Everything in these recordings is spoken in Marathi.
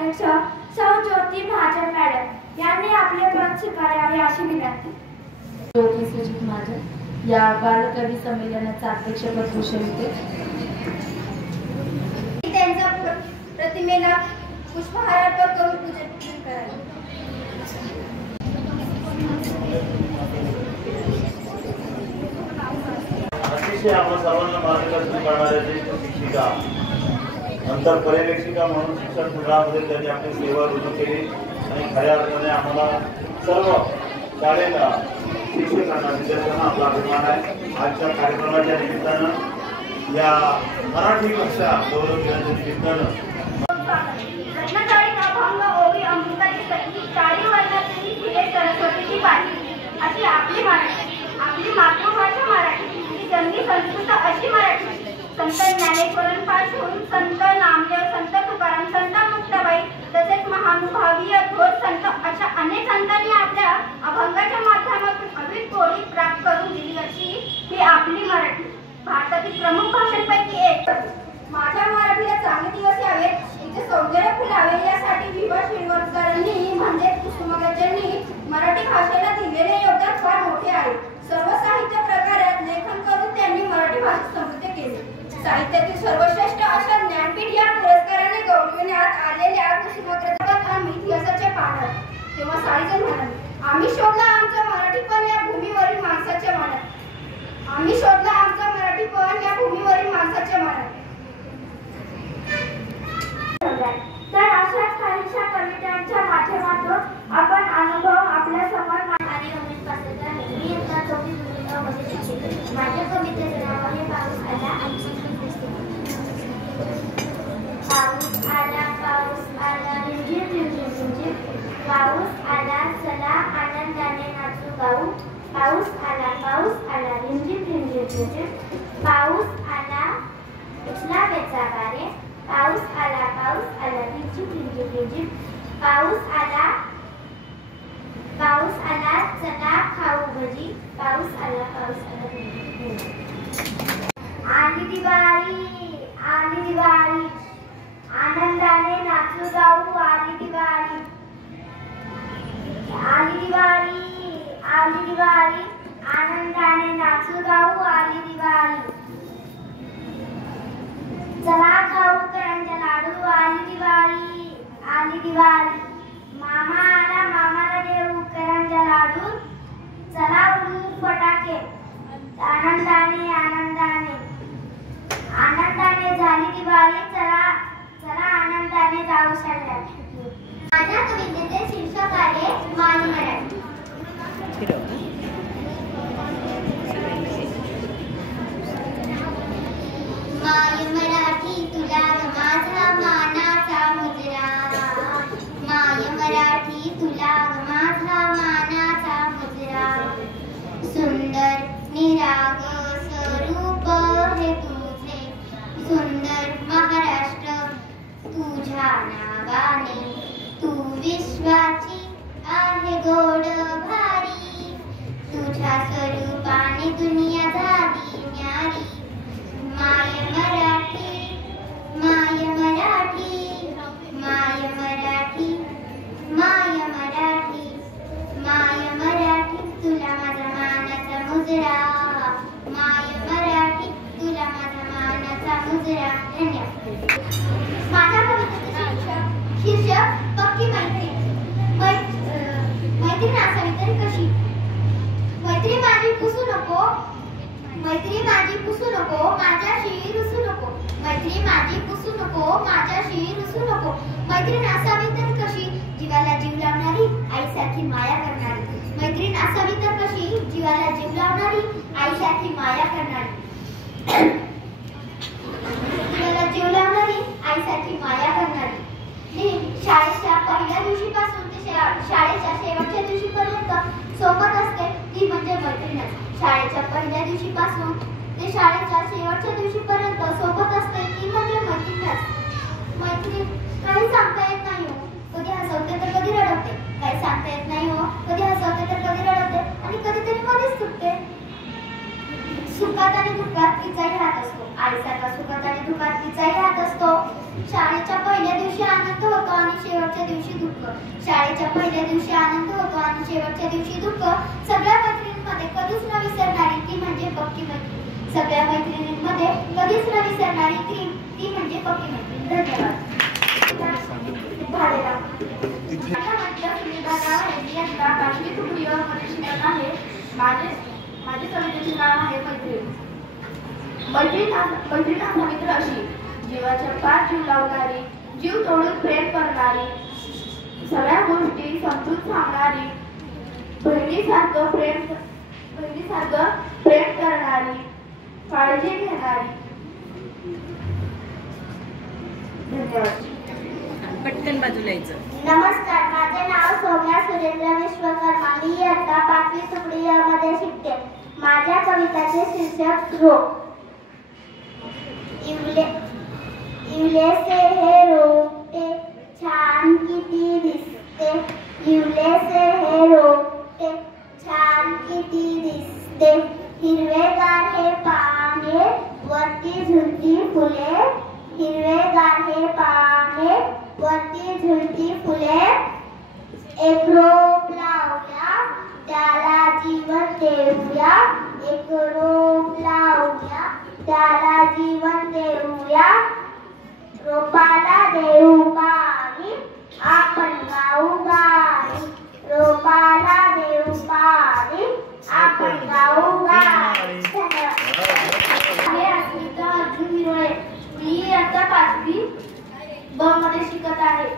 अध्यक्ष सौ ज्योती महाजन मॅडम यांनी आपले पद स्वीकारावे अशी विनंती. ज्योती सुजित महाजन या बालकवी संमेलनाचे अध्यक्षपद भूषवते. त्यांच्या प्रतिमेला पुष्पहार अर्पण करून पूजन करावे. अतिशय आपण सर्वांना मार्गदर्शन करणाऱ्या ज्येष्ठ शिक्षिका नंतर पर्यवेक्षिका म्हणून शिक्षण क्षेत्रामध्ये त्यांनी आपली सेवा रुजू केली आणि खऱ्या अर्थाने आम्हाला सर्व शाळेला शिक्षकांना विद्यार्थ्यांना आपला अभिमान आहे. आजच्या कार्यक्रमाच्या निमित्तानं या मराठी भाषा गौरव दिनाच्या निमित्तानं रत्नागिरी अभंग ओवी अमृताची सखी चारी वर्णातली फुले सरस्वतीची पाठी अशी आपली मराठी, आपली मातृभाषा मराठी, ही जंगी संस्कृत अशी मराठी. संत ज्ञानेश्वरांपासून संत नामदेव, संत तुकाराम, संत मुक्ताबाई तसेच महानुभावीय थोर संत अशा अनेक संतांनी आपल्या अभंगाच्या माध्यमातून अभित गोडी प्राप्त करून दिली अशी ही आपली मराठी. भारतातील प्रमुख भाषांपैकी एक. माझ्या मराठीला चांगले दिवस यावेत, तिचे सौंदर्य फुलावे यासाठी विभा शिरवाडकरांनी म्हणजे कुसुमाग्रजांनी मराठी भाषेला दिलेले योगदान फार मोठे आहे. सर्व साहित्य प्रकारात लेखन करून त्यांनी मराठी भाषा समृद्ध केली. साहित्यातील सर्वश्रेष्ठ अशा ज्ञानपीठ या पुरस्काराने गौरविण्यात आलेल्या कुसुमाग्रजांना आम्ही इतिहासाचे पाहणार. तेव्हा साळीजण म्हणाले, आम्ही शोधला आमचं मराठीपण या भूमीवरील माणसाच्या मनात. आम्ही शोधला आमचं मराठीपण या भूमीवरील माणसाच्या मनात. तर अशाच काहीशा कवितांच्या माध्यमातून आपण अनुभव आपल्या समोर आणि रमेश पासकर आहे. मी इयत्ता 4वी मध्ये शिकते. माझ्या कवितेचे नाव आहे पाऊस आला आमची पाऊस आला, पाऊस आला रिमझिम रिमझिम रिमझिम. पाऊस आला चला आनंदाने नाचू गाऊ. पाऊस आला रिमझिम रिमझिम रिमझिम. पाऊस आला उचला बेचा गारे. पाऊस आला रिमझिम रिमझिम रिमझिम. पाऊस आला चला खाऊ भजी. पाऊस आला आली दिवाळी आनंदाने नाचू गाऊ. आली दिवाळी आनंदाने नाचू गाऊ. आली दिवाळी चला खाऊ करंज्या लाडू. आली दिवाळी मामा आला मामाला देऊ करंज्या लाडू. चला उडू फटाके आनंदाने झाली दिवाळी. चला आनंदाने जाऊ शाळेत. माझ्या कवितेचे शीर्षक आहे माय मराठी. माय मराठी तुला माझा मानाचा मुजरा. माय मराठी तुला माझा मानाचा मुजरा. सुंदर निराग स्वरूप हे तुझे. सुंदर महाराष्ट्र तुझ्या नावाने. तू विश्वाची आहे गोड भारी. तुझ्या स्वरूपाने दुनिया झाली न्यारी. माय मराठी माय मराठी माय मराठी माय मराठी माय मराठी तुला माझा मानाचा मुजरा. माय मराठी तुला माझा मानाचा मुजरा. धन्यवाद. माझ्या कवितेचे शीर्षक पक्की मैत्री. मैत्री असावी तरी कशी. मैत्री माझी पुसू नको. मैत्री माझी पुसू नको माझ्याशी रुसू नको. मैत्री माझी पुसू नको माझ्याशी रुसू नको. मैत्रीण असावी तर कशी जीवाला जीव लावणारी आईसारखी माया करणारी. मैत्रीण असावी तर कशी जीवाला जीव लावणारी आईसारखी माया करणारी. जीवाला जीव लावणारी आईसारखी माया करणारी. शाळेच्या पहिल्या दिवशीपासून ते शाळेच्या शेवटच्या दिवशीपर्यंत सोबत असते ती म्हणजे मैत्रीणच. शाळेच्या पहिल्या दिवशीपासून ते शाळेच्या शेवटच्या दिवशीपर्यंत सोबत असते ती म्हणजे मैत्रीणच. मैत्री काही सांगता येत नाही हो. कधी हसवते तर कधी रडवते. काही सांगता येत नाही हो. कधी हसवते तर कधी रडवते आणि कधीतरी मध्येच चुकते. सुखात आणि दुःखात तिचाही हात असतो. आईसारखा सुखात आणि दुःखात तिचाही हात असतो. शाळेच्या पहिल्या दिवशी आनंद होतो आणि शाळेच्या पहिल्या दिवशी आनंद होतो आणि शेवटच्या दिवशी दुःख. सगळ्या मैत्रिणींमध्ये कधीच न विसरणारी ती म्हणजे पक्की मैत्रीण. सगळ्या मैत्रिणींमध्ये कधीच न विसरणारी ती म्हणजे पक्की मैत्रीण. धन्यवाद. पाचवी तुकडी मध्ये शिकत आहे. माझे कवितेचे नाव आहे मैत्रीण. मैत्रीण हा मित्र अशी जीवाच्या पार जीव लावणारी, जीव तोडून प्रेम करणारी, सगळ्या गोष्टी समजून सांगणारी, बहिणीसारखं प्रेम करणारी, काळजी घेणारी. धन्यवाद. पटकन बाजूला यायचं. नमस्कार, माझे नाव सौम्या सुरेंद्र विश्वकर्मा. मी इयत्ता 5वी तुकडी मध्ये शिकते. माझ्या कविताचे शीर्षक रोग. इवलेसे हे रोपटे छान किती दिसते. इवलेसे हे रोपटे छान किती दिसते. हिरवेगार हे पाने वरती झुलती फुले. हिरवेगार हे पाने वरती झुलती फुले. एक रोप लावूया त्याला जीवन देऊया. एक रोप लावूया त्याला जीवन देऊया. रोपाला देऊ पाणी आपण गाऊ गाणी. रोपाला देऊ पाणी आपण गाऊ गाणी. हे अस्मिता अर्जुन हिरोळे. मी आता 5वी ब मध्ये शिकत आहे.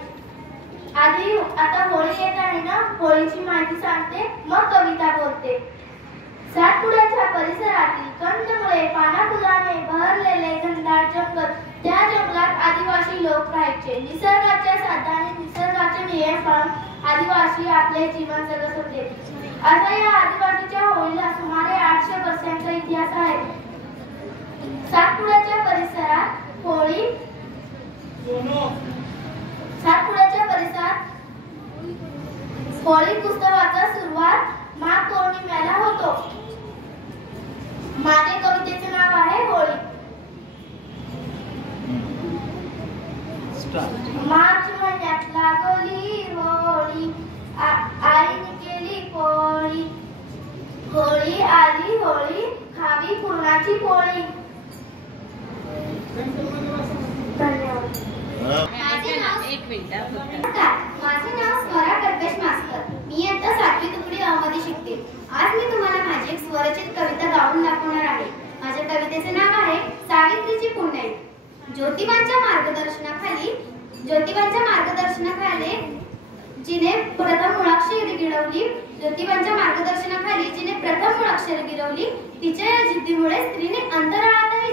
आता होळी येत आहे ना, होळीची माहिती सांगते मग कविता बोलते. सातपुड्याच्या परिसरातील कंदमुळे पानाफुलाने बहरलेले घनदाट जंगल. त्या जंगलात आदिवासी लोक राहायचे. निसर्गाच्या साथाने निसर्गाचे नियम पाळून आदिवासी आपले जीवन जगत होते. आता या आदिवासीच्या होळीला सुमारे 800 वर्षांचा इतिहास आहे. सातपुड्याच्या परिसरात होळी उत्सवाचा सुरुवात माघ पौर्णिमेला होतो. माझे कवितेचे नाव आहे होळी. मार्च महिन्यात लागली होळी, आईने केली पोळी. होळी आली होळी, खावी पुरणाची पोळी. धन्यवाद. एक मिनिट. माझे नाव स्वरा कल्पेश मास्तर. मी इयत्ता 7वी तुकडी अ मध्ये शिकते. आज मी तुम्हाला माझी एक स्वरचित कविता गाऊन दाखवणार आहे. माझ्या कवितेचे नाव आहे सावित्रीची पुण्याई. ज्योतिबांच्या मार्गदर्शनाखाली जिने प्रथम मुळाक्षरे गिरवली. तिच्या या जिद्दीमुळे स्त्रीने अंतराळातही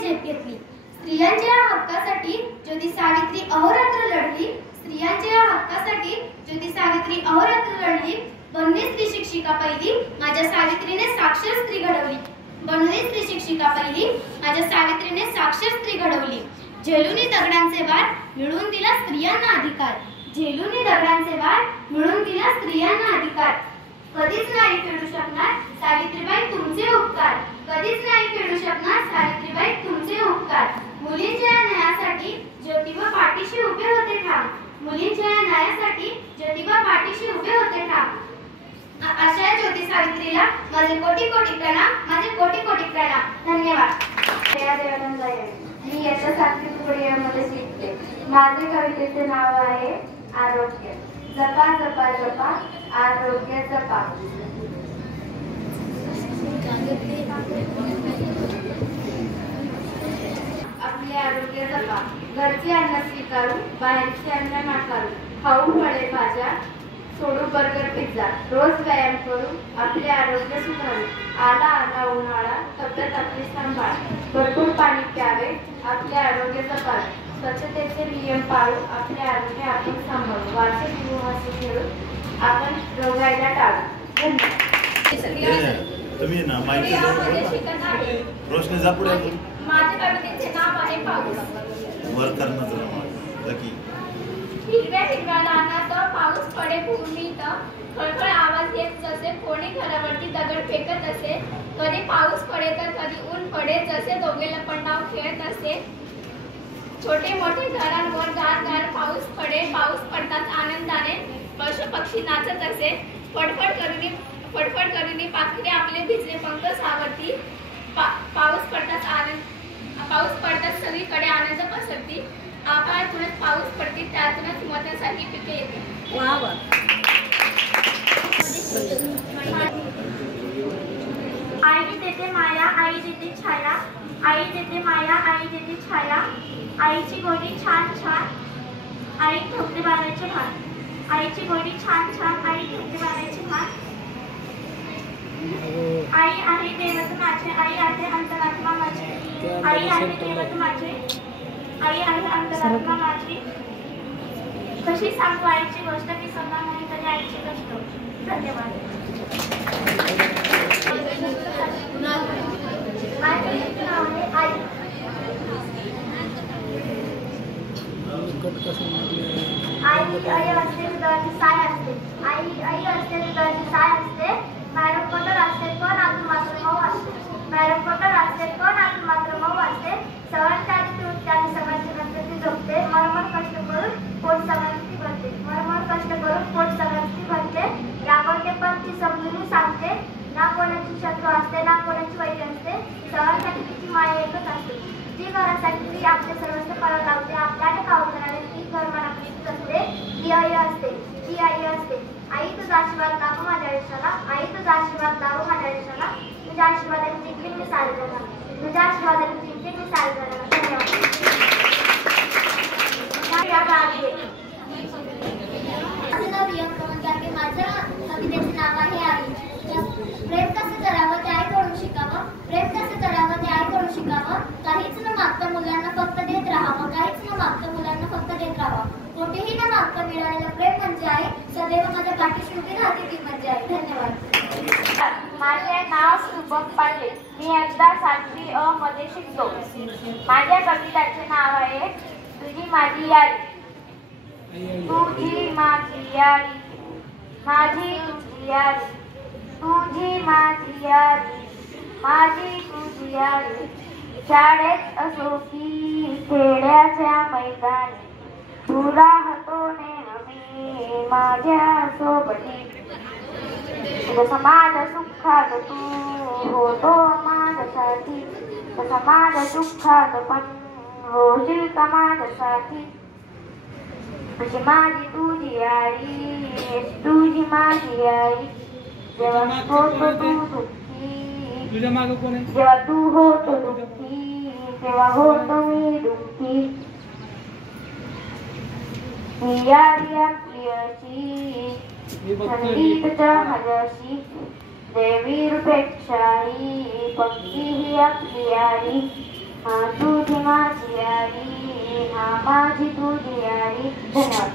झेप घेतली. स्त्रियांच्या हक्कासाठी ज्योती सावित्री अहोरात्र लढली. बनली स्त्री शिक्षिका पहिली, माझ्या सावित्रीने साक्षर स्त्री घडवली. झेलुनी दगडांचे वार मिळवून दिला स्त्रियांना अधिकार. कधीच नाही फेडू शकणार सावित्रीबाई तुमचे उपकार. मुलींच्या न्यायासाठी ज्योतिबा पाठीशी उभे होते ठाम. अशा ज्योती सावित्रीला माझे कोटी कोटी प्रणाम. धन्यवाद. मी इयत्ता 7वी तुकडी मध्ये शिकते. माझे कवितेचे नाव आहे आरोग्य. जपा जपा जपा आरोग्य जपा. आपले आरोग्य जपा. घरचे अन्न स्वीकारू, बाहेरचे अन्न नाकारू. खाऊ फळे भाज्या, सोडू बर्गर पिझ्झा. रोज व्यायाम करू, आपले आरोग्य सुधारू. आला उन्हाळा, तब्येत आपली सांभाळ. भरपूर पाणी प्यावे, आपले आरोग्य जपावे. स्वच्छतेचे नियम पाळू, आपले आरोग्य आपण सांभाळू. वाचे पिऊ हसू खेळू, आपण रोगायला टाळू. धन्यवाद. माझ्या कवितेचे नाव आहे पाऊस. हिरव्या रानात पाऊस पडे भूमीत, खळखळ आवाज येत जसे कोणी घरावरती दगड फेकत असे. कधी पाऊस पडे तर कधी ऊन पडे, जसे दोघे लपंडाव खेळत असे. छोटे मोठे घरांवर गार गार सगळीकडे पाऊस पडताच आनंदाने पशु पक्षी नाचत असे. फडफड करून पाखरे आपले भिजले पंख सावरती. पाऊस पडताच सगळीकडे आनंद पसरती. आभाळातूनच पाऊस पडते, त्यातूनच मोत्यासारखी पिके येते. आई देते माया, आई देते छाया, आई देते माया, आई देते छाया. आईची गोडी छान छान, आई ठोकते बाराचे भात. आईची गोडी छान छान, आई ठोकते बाराचे भात. आई आहे दैवत माझे, आई आहे अंतरात्मा माझी. आई आहे दैवत माझे, आई आहे अंतरात्मा माझी. कशी सांगू आईची गोष्ट, मी सांगणार नाही तरी आईची गोष्ट. धन्यवाद. आईचे नाव आहे आई. आई असते हृदयाची साय असते. आई असते हृदयाची साय असते. मॅडम पटर असते पण आतून मात्र मऊ असते. मॅडम पटर असते पण आतून मात्र मऊ असते. सगळ्यांच्या त्याने सगळ्यांची नंतर झोपते. मरमर कष्ट करून पोट सगळ्यांची भरते. मरमर कष्ट करून पोट सगळ्यांची भरते. रागवते पण ती समजून सांगते. ना कोणाची शत्रू असते, ना कोणाची वाईट असते. सगळ्यांसाठी तिची माया एकच असते. जी घरासाठी ती आपले सर्वस्व करावं लावते. आपल्याला खाऊ करावे ती घर मनापासून असते. ती आई असते, ती आई असते. आई तुझा आशीर्वाद लाभो माझ्या आयुष्याला. आई तुझा आशीर्वाद लाभो माझ्या आयुष्याला. तुझ्या आशीर्वादाने जिंकली मी सारे जगाला. तुझ्या आशीर्वादाने जिंकली मी सारे जगाला. धन्यवाद. माझ्या कवितेचे नाव आहे आई. प्रेम कसं करावं ते आईकडून शिकावं. प्रेम कसं करावं ते आईकडून शिकावं. काहीच न मागता मुलांना फक्त देत राहावं. काहीच न मागता मुलांना फक्त देत राहावं. कोठेही न मागता मिळालेलं प्रेम म्हणजे आई. सदैव माझ्या पाठीशी उभी राहते ती म्हणजे आई. धन्यवाद. माझे नाव शुभम पाले. मी एकदा 7वी अ मध्ये शिकतो. माझ्या कविताचे नाव आहे तुझी माझी यारी. तुझी माझी यारी, माझी तुझी यारी. तुझी माझी यारी, माझी तुझी यारी. शाळेत असो की खेड्याच्या मैदानी, तू राहतो नेहमी माझ्या सोबती. जसं माझ्या सुखात तू होतो माझ्यासाठी, तसं माझ्या दुःखात पण होशील का माझ्यासाठी. अशी माझी तुझी आई, तुझी माझी आई. जेव्हा होतो तू दुःखी, जेव्हा तू होतो दुःखी, तेव्हा होतो मी दुःखी. ही यारी आपली अशी थंडीत चहाजशी, देवीपेक्षाही पक्षी ही आपली आई. हा तुझी माझी आई, हा माझी तुझी आई. धन्यवाद.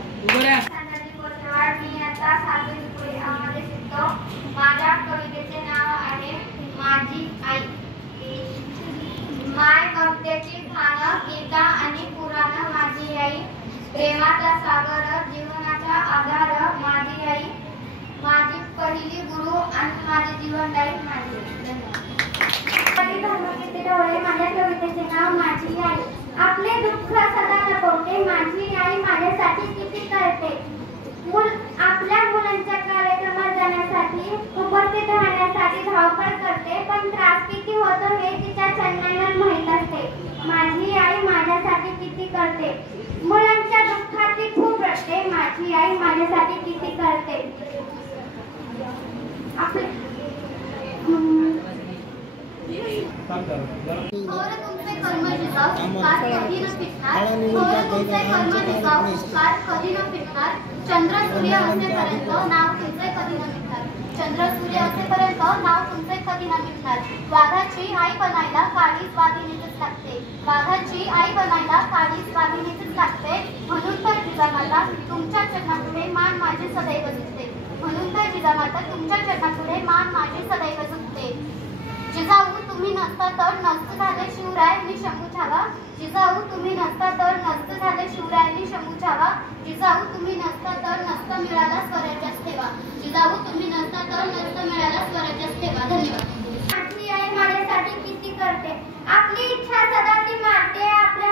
मी आता 7वी अ मध्ये शिकतो. माझ्या कवितेचे नाव आहे माझी आई. माय ममतेची खाणं, गीता आणि पुराण माझी आई. प्रेमाचा सागर, जीवनाचा आधार माझी आई. माझी पहिली गुरु आणि माझे जीवनदायी माझी. धर्मकीर्ती डोळे. माझ्या कवितेचे नाव माझी आई. आपले दुःख सदा लपवते माझी आई. माझ्यासाठी किती करते. आपल्या मुलांच्या कार्यक्रमात जाण्यासाठी, उपस्थित राहण्यासाठी धावपळ करते. पण त्रास किती होतो हे तिच्या चरणांना माहीत असते. माझी आई माझ्यासाठी किती करते. मुलांच्या दुःखात ती खूप रडते. माझी आई माझ्यासाठी किती करते. थोर तुमचे कर्म जिजाऊ, कार कधी न फिटणार. थोर तुमचे कर्म जिजाऊ, कार कधी न फिटणार. चंद्र सूर्य असेपर्यंत नाव तुमचे कधी न मिटणार. चंद्र सूर्य असेपर्यंत नाव तुमचे कधी न मिटणार. वाघाची आई बनायला काळीच वाघिणीच लागते. वाघाची आई बनायला काळीच वाघिणीच लागते. म्हणून तर जिजामाता तुमच्या चरणापुढे मान माझे सदैव झुकते. म्हणून तर जिजामाता तुमच्या चरणापुढे मान माझे सदैव झुकते. जिजाऊ तुम्ही नसता तर नसत झाले शिवराय मी शंभू छावा. जिजाऊ तुम्ही नसता तर नसत झाले शिवराय मी शंभू छावा. जिजाऊ तुम्ही नसता तर नसत मिळाला स्वराज्यास ठेवा. जिजाऊ तुम्ही नसता तर नसत मिळाला स्वराज्यास ठेवा. धन्यवाद. माझी आई माझ्यासाठी किती करते. आपली इच्छा सदा ती मारते. आपल्या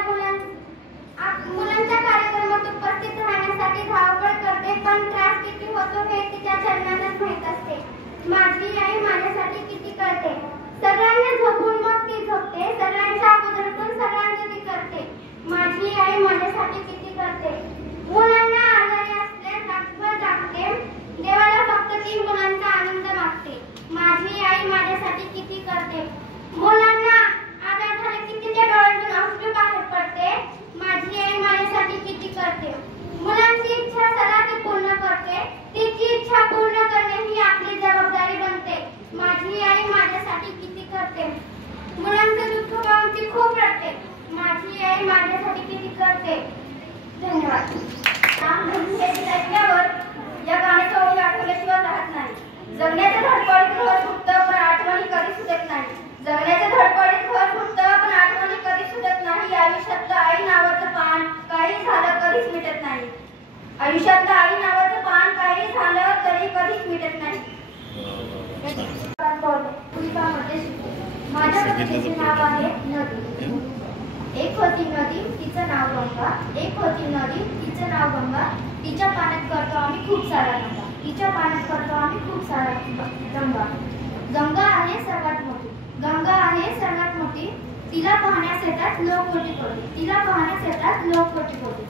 मुलांच्या कार्यक्रमात उपस्थित राहण्यासाठी आई माझ्यासाठी किती करते. धन्यवाद. नाम घेऊन हे गीत ऐकल्यावर या गाण्याच्या ओळी आठवल्याशिवाय राहत नाही. जगण्याच्या धडपडीत घर फुटतं पण आठवणी कधी सुटत नाही. जगण्याच्या धडपडीत घर फुटतं पण आठवणी कधी सुटत नाही. आयुष्यातलं आई नावाचं पान काही झालं कधीच मिटत नाही. आयुष्यातलं आई नावाचं पान काही झालं तरी कधीच मिटत नाही. माझ्या कवितेचे नाव आहे नदी. एक होती नदी तिचं नाव गंगा. एक होती नदी तिचं नाव गंगा. तिच्या पाण्यात करतो आम्ही खूप सारा गंगा. तिच्या पाण्यात करतो आम्ही खूप सारा गंगा. गंगा आहे सर्वात मोठी. गंगा आहे सर्वात मोठी. तिला पाहण्यास येतात लोक कोटी कोटी. तिला पाहण्यास येतात लोक कोटी कोटी.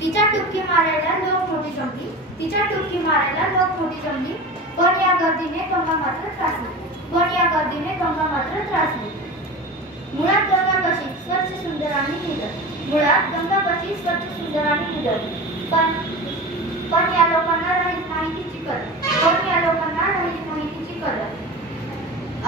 तिच्या टुपकी मारायला लोक मोठी जमली. तिच्या टुपकी मारायला लोक मोठी जमली. पण या गर्दीने गंगा मात्र त्रासली. पण या गर्दीने गंगा मात्र त्रासली. मुळात गंगा कशी स्वच्छ सुंदर आणि निडर. मुळात गंगा कशी स्वच्छ सुंदर आणि निडर. पण या लोकांना राहील नाही तिची कदर. पण या लोकांना राहील नाही तिची कदर.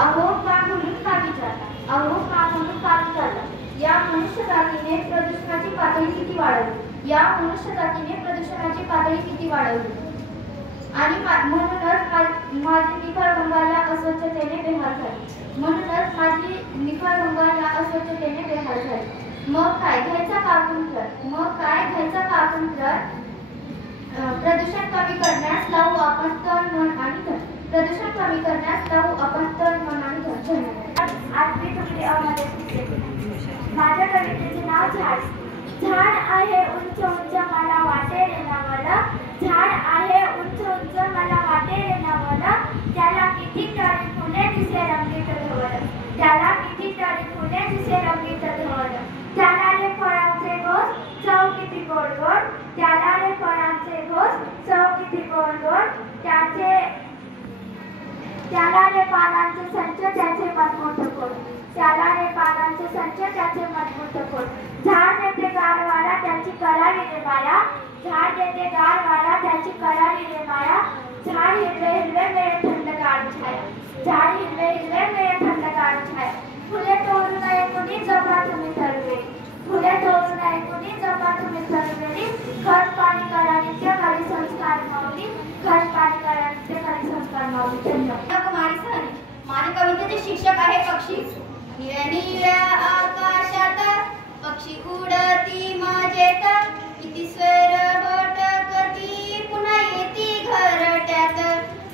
अहो का म्हणून का विचारता. अहो का म्हणून का विचारता. या मनुष्य जातीने प्रदूषणाची पातळी किती वाढवली. या मनुष्य जातीने प्रदूषणाची पातळी किती वाढवली. आणि म्हणूनच माझी निखळ गंगाला अस्वच्छतेने बेहाल झाली. म्हणूनच माझी निखळ गंगाला अस्वच्छतेने बेहाल झाली. मग काय घ्यायचा कापून कर. मग काय घ्यायचा कापून कर. प्रदूषण कमी करण्यास लावू आपण तन मन आणि धन. प्रदूषण कमी करण्यास लावू आपण तन मन आणि धन. आठवी तुकडी अमध्ये माझ्या कवितेचे नाव झाड. झाड आहे उंच उंच मला वाटेल नावाला. झाड आहे उंच उंच मला वाटेल नावाला. त्याला किती तरी फुले दिसे रंगीत धवल. त्याला किती तरी फुले दिसे रंगीत धवल. त्याला रे फळांचे घोस चव किती गोड गोड. त्याला रे फळांचे घोस चव किती गोड गोड. त्याला रे पानांचे संच त्याचे मजबूत कोड. त्याला रे पानांचे संच त्याचे मजबूत कोड. झाड देते गारवाला त्याची करावी रे माया. झाड देते गारवाला त्याची करावी रे माया. झाड हिरवे हिरवे मिळे थंडगार छाया. झाड हिरवे हिरवे मिळे थंडगार छाया. फुले तोडू नये कुणी जपा तुम्ही सर्वे. फुले तोडू नये कुणी जपा तुम्ही सर्वेली. खत पाणी करा नित्य करी संस्कार माऊली. खत पाणी करा नित्य करी संस्कार माऊली. धन्यवाद. कुमारी सहनी. माझ्या कवितेचे शिक्षक आहे पक्षी. निळ्या निळ्या आकाशात पक्षी उडती मजेत. किती स्वर भटकती पुन्हा येती घरट्यात.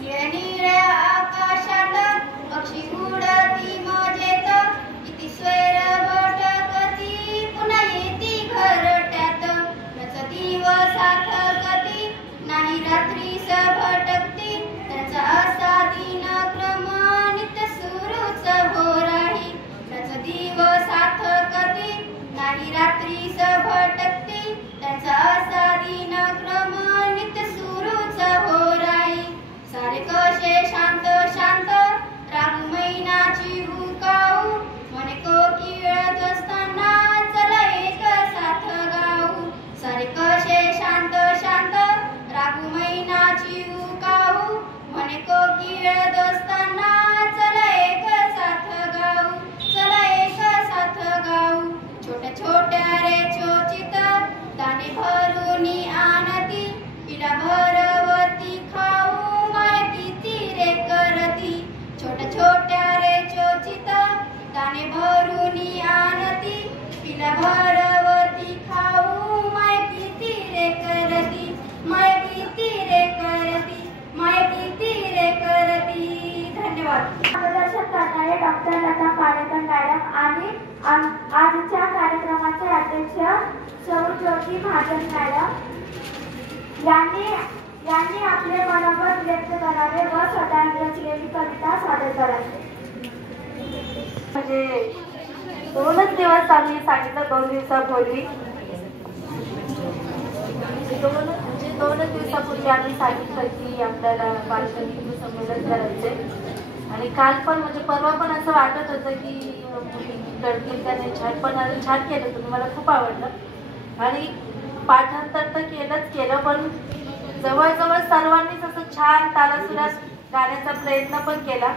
निळ्या निळ्या आकाशात पक्षी उडती मजेत. किती स्वर भटकती पुन्हा येती घरट्यात. त्याचा दिवसात कधी नाही रात्रीस भटकती. त्याचा असा दिनक्रम नित्य सुरूच हो राही. त्याचा दिवसात कधी नाही रात्रीस भटकती. त्याचा असा दिनक्रम नित्य सुरूच हो राही. सारे कसे शांत शांत राहू मैनाची हुकाऊ. मने कोकिळत असताना चला एक साथ गाऊ. सारे कसे शांत शांत राहू मैनाची हुकाऊ. मने कोकिळत असताना चला एक साथ गाऊ. चला एक साथ गाऊ. छोट्या छोट्या रे छोचित दाणे भरून आणती. पिला भरवती खाऊ माय किती रे करती. छोट्या छोट्या रे छोचित दाणे भरून आणती. पिला भरवती खाऊ माय किती रे करती. माय किती रे करती. माय किती रे करती. धन्यवाद. मार्गदर्शन करणारे डॉक्टर लता पाडेकर मॅडम आणि आजच्या कार्यक्रमाचे अध्यक्ष सौ ज्योती महाजन मॅडम यांनी आपले मनोगत व्यक्त करावे व स्वतःने रचलेली कविता सादर करावी. म्हणजे 2च दिवस आम्ही सांगितलं 2 दिवसापूर्वी. 2च दिवसापूर्वी आम्ही सांगितलं की आपल्याला बालसंगीत संमेलन करायचे. आणि काल पण म्हणजे परवा पण असं वाटत होतं की करतील का नाही. छान केलं तुम्ही. मला खूप आवडलं. आणि पाठांतर तर केलं पण जवळजवळ सर्वांनीच असं छान तालासुरात गाण्याचा प्रयत्न पण केला.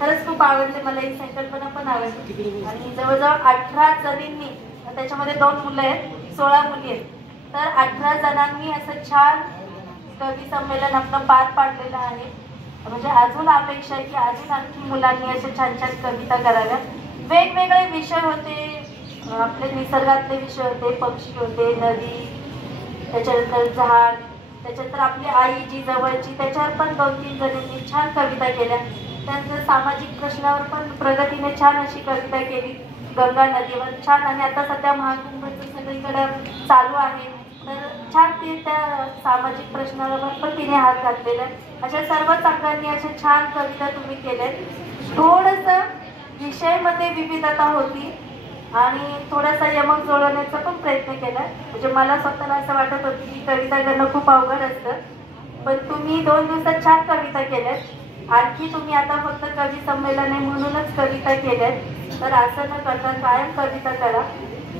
खरंच खूप आवडले मला. ही संकल्पना पण आवडली. आणि जवळजवळ 18 जणींनी त्याच्यामध्ये 2 मुलं आहेत, 16 मुली आहेत. तर 18 जणांनी असं छान कवी संमेलन आपलं पार पाडलेलं आहे. म्हणजे अजून अपेक्षा आहे की अजून आणखी मुलांनी असे छान छान कविता कराव्या. वेगवेगळे विषय होते, आपले निसर्गातले विषय होते, पक्षी होते, नदी, त्याच्यानंतर झाड, त्याच्यानंतर आपली आई जी जवळची, त्याच्यावर पण 2-3 जणांनी छान कविता केल्या. त्यानंतर सामाजिक प्रश्नावर पण प्रगतीने छान अशी कविता केली, गंगा नदीवर छान. आणि आता सध्या महाकुंभचं सगळीकडं चालू आहे, तर छान ते त्या सामाजिक प्रश्नावर पण तिने हात घातलेला. अशा सर्व संघांनी अशा छान कविता तुम्ही केल्यात. थोडंसं विषयामध्ये विविधता होती आणि थोडासा यमक जोडवण्याचा पण प्रयत्न केला. म्हणजे मला स्वतःला असं वाटत होतं की कविता करणं खूप अवघड असतं, पण तुम्ही 2 दिवसात छान कविता केल्यात. आणखी तुम्ही आता फक्त कवी संमेलन आहे म्हणूनच कविता केल्यात, तर असं न करता कायम कविता करा.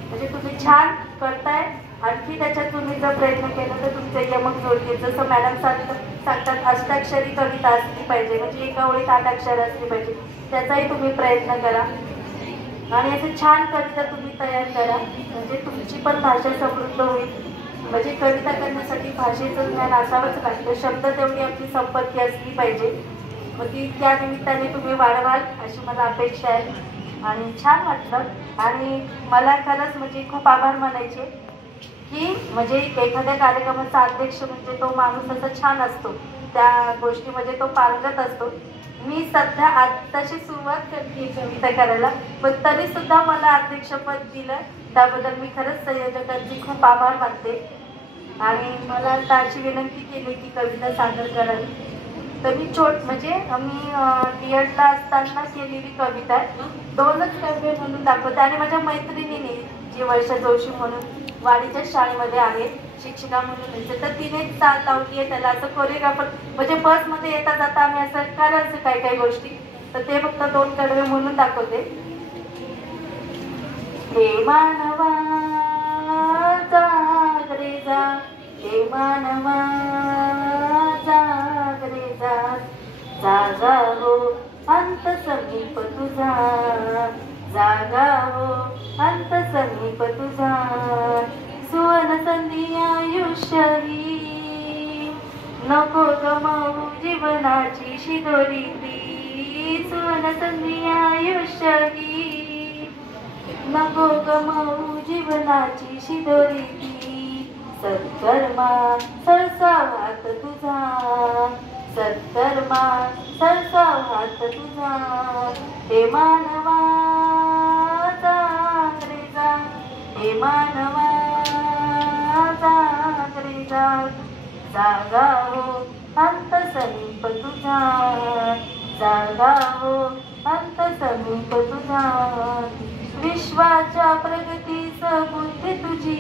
म्हणजे तुम्ही छान करताय. आणखी त्याच्यात तुम्ही जर प्रयत्न केला तर तुमचं यमक जोडतील. जसं मॅडम सांगतात अष्टाक्षरी कविता असली पाहिजे, म्हणजे एका ओळीत 8 अक्षर असली पाहिजे, त्याचाही तुम्ही प्रयत्न करा. आणि असे छान कविता तुम्ही तयार करा, म्हणजे तुमची पण भाषा समृद्ध होईल. म्हणजे कविता करण्यासाठी भाषेचं ज्ञान असावंच लागतं, शब्द तेवढी आपली संपत्ती असली पाहिजे. मग ती त्या निमित्ताने तुम्ही वाढवाल अशी मला अपेक्षा आहे. आणि छान वाटलं. आणि मला खरंच म्हणजे खूप आभार मानायचे की म्हणजे एखाद्या कार्यक्रमाचा अध्यक्ष म्हणजे तो माणूस असा छान असतो, त्या गोष्टीमध्ये तो पारंगत असतो. मी सध्या आत्ताशी सुरुवात करते कविता करायला, पण तरीसुद्धा मला अध्यक्षपद दिलं, त्याबद्दल मी खरंच संयोजकांची खूप आभार मानते. आणि मला आता अशी विनंती केली की कविता सादर करावी. तर मी म्हणजे मी D.Edला असताना केलेली कविता 2च काव्य म्हणून दाखवते. आणि माझ्या मैत्रिणीने जी वर्षा जोशी म्हणून वाडीच्या शाळेमध्ये आहे, शिक्षिका म्हणून, तर तिने चाल लावली आहे त्याला. असं कोरिओग्राफर म्हणजे बसमध्ये येता जाता आम्ही असं करायचं काही गोष्टी, तर ते फक्त 2 कडवे म्हणून दाखवते. हे मानवा जागरे जा, हे मानवा जागरे जा, जागा हो अंत समीप तुझा, जागा हो अंत समीप तुझा, सुवर्ण संधी आयुष्य ही नको गमावू जीवनाची शिदोरी ती, सुवर्ण संधी आयुष्य ही नको गमावू जीवनाची शिदोरी ती, सत्कर्मा सरसा हात तुझा, सत्कर्मा सरसा हात तुझा, हे मानवा जागरे जा, हे मानवा जागरे जा, जागा हो अंत समीप तुझा, जागा हो अंत समीप तुझा, विश्वाच्या प्रगतीस बुद्धी तुझी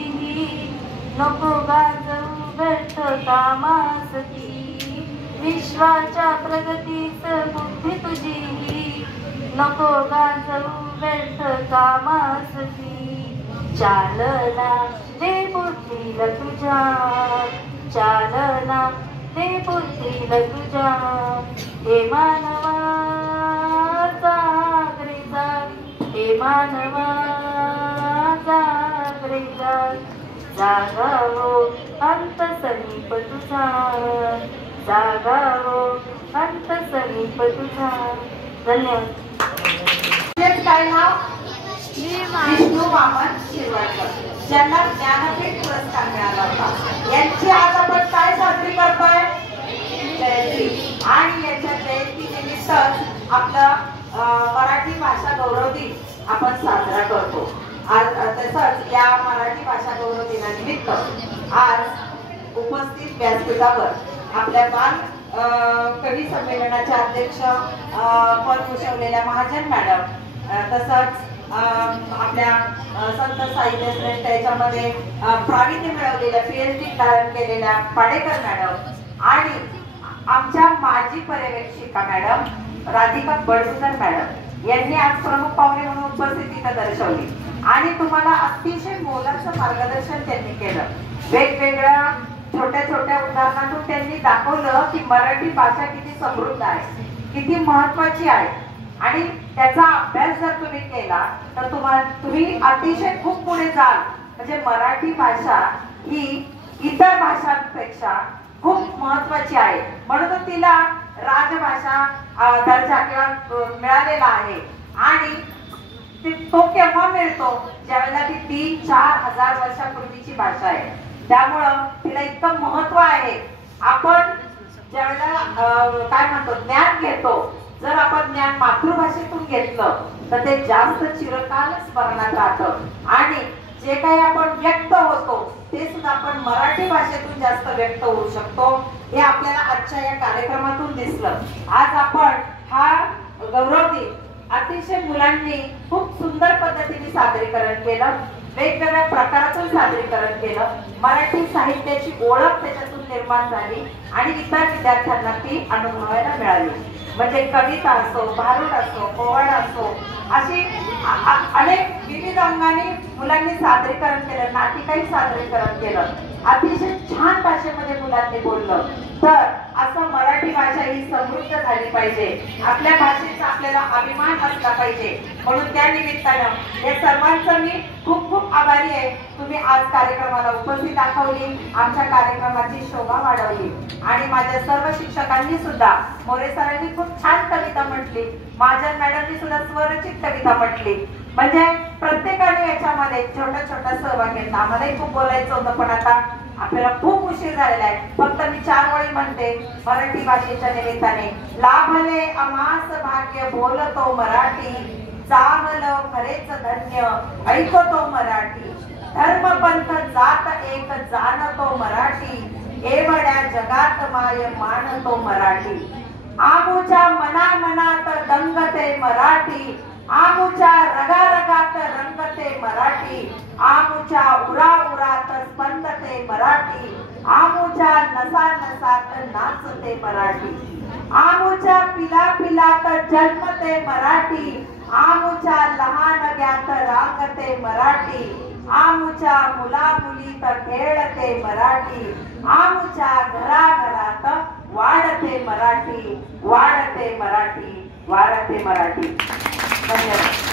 नको गाजवू व्यर्थ कामास ती, विश्वाच्या प्रगतीस बुद्धी तुझी नको गाजवू व्यर्थ कामास ती, चालना दे बुद्धीला तुझ्या, चालना दे बुद्धीला तुझ्या, हे मानवा जागरे जा, हे मानवा जागरे जा, जागा हो अंत समीप तुझा, जागा हो अंत समीप तुझा. धन्यवाद. काय नाव? विष्णू वामन शिरवाडकर, ज्यांना ज्ञानपीठ पुरस्कार मिळाला होता. यांची आज आपण काय साजरी करतोय? जयंती. आणि याच्या जयंतीनिमित्त आपलं मराठी भाषा गौरव दिन आपण साजरा करतो. आज तसंच या मराठी भाषा गौरव दिनानिमित्त आज उपस्थित व्यासपीठावर आपल्या बाल कवी संमेलनाचे अध्यक्ष पद भूषवलेल्या महाजन मॅडम, तसंच आपल्या संत साहित्य श्रेष्ठ याच्यामध्ये प्रावीण्य मिळवलेल्या PhD धारण केलेल्या पाडेकर मॅडम आणि आमच्या माजी पर्यवेक्षिका मॅडम राधिका बडगुजर मॅडम यांनी आज प्रमुख पाहुणे म्हणून उपस्थिती दर्शवली आणि तुम्हाला अतिशय मोलाचं मार्गदर्शन त्यांनी केलं. वेगवेगळ्या छोट्या छोट्या उदाहरणातून त्यांनी दाखवलं की मराठी भाषा किती समृद्ध आहे, किती महत्वाची आहे. आणि त्याचा अभ्यास जर तुम्ही केला तर तुम्ही अतिशय खूप पुढे जाल. म्हणजे मराठी भाषा ही इतर भाषांपेक्षा खूप महत्वाची आहे, म्हणून तिला राजभाषा दर्जा किंवा मिळालेला आहे. आणि तो केव्हा मिळतो, ज्यावेळेला ती 3-4 हजार वर्षापूर्वीची भाषा आहे. त्यामुळं तिला इतकं महत्व आहे. आपण ज्यावेळेला काय म्हणतो ज्ञान घेतो, जर आपण ज्ञान मातृभाषेतून घेतलं तर ते जास्त चिरकाल स्मरणात राहतं. आणि जे काही आपण व्यक्त होतो ते सुद्धा आपण मराठी भाषेतून जास्त व्यक्त होऊ शकतो. हे आपल्याला आजच्या या कार्यक्रमातून दिसलं. आज आपण हा गौरव दिन अतिशय मुलांनी खूप सुंदर पद्धतीने सादरीकरण केलं. वेगवेगळ्या प्रकारातून सादरीकरण केलं. मराठी साहित्याची ओळख त्याच्यातून निर्माण झाली आणि इतर विद्यार्थ्यांना ती अनुभवायला मिळाली. म्हणजे कविता असो, भारुड असो, पोवाडा असो, अशी अनेक विविध अंगाने मुलांनी सादरीकरण केलं. नाटिकाही सादरीकरण केलं. अतिशय छान भाषेमध्ये मुलांनी बोललं. तर असं मराठी भाषा ही समृद्ध झाली पाहिजे. आपल्या भाषेचा आपल्याला अभिमान असला पाहिजे. म्हणून त्या निमित्तानं या सर्वांचं मी खूप खूप आभारी आहे. तुम्ही आज कार्यक्रमाला उपस्थिती दाखवली, आमच्या कार्यक्रमाची शोभा वाढवली. आणि माझ्या सर्व शिक्षकांनी सुद्धा, मोरे सरांनी खूप छान कविता म्हटली, महाजन मॅडमनी सुद्धा स्वरचित कविता म्हटली. म्हणजे प्रत्येकाने याच्यामध्ये छोटा छोटा सहभाग घेतला. आम्हालाही खूप बोलायचं होतं, पण आता आपल्याला खूप उशीर झालेला आहे. फक्त मी 4 ओळी म्हणते मराठी भाषेच्या निमित्ताने. लाभले अमास भाग्य बोलतो मराठी, चांगलं खरेच धन्य ऐकतो मराठी, धर्म पंथ जात एक जाणतो मराठी, एवढ्या जगात माय मानतो मराठी. आमुच्या मनामनात दंगते मराठी, आमुच्या रगारगात रंगते मराठी, आमुच्या उराउरात स्पंदते मराठी, आमुच्या नसानसात नाचते मराठी, आमुच्या पिलापिलात जन्मते मराठी, आमुच्या लहानग्यात रांगते मराठी, आमुच्या मुलामुलीत खेळते मराठी, आमुच्या घराघरात वाढते मराठी, वाढते मराठी, वाढते मराठी. धन्यवाद.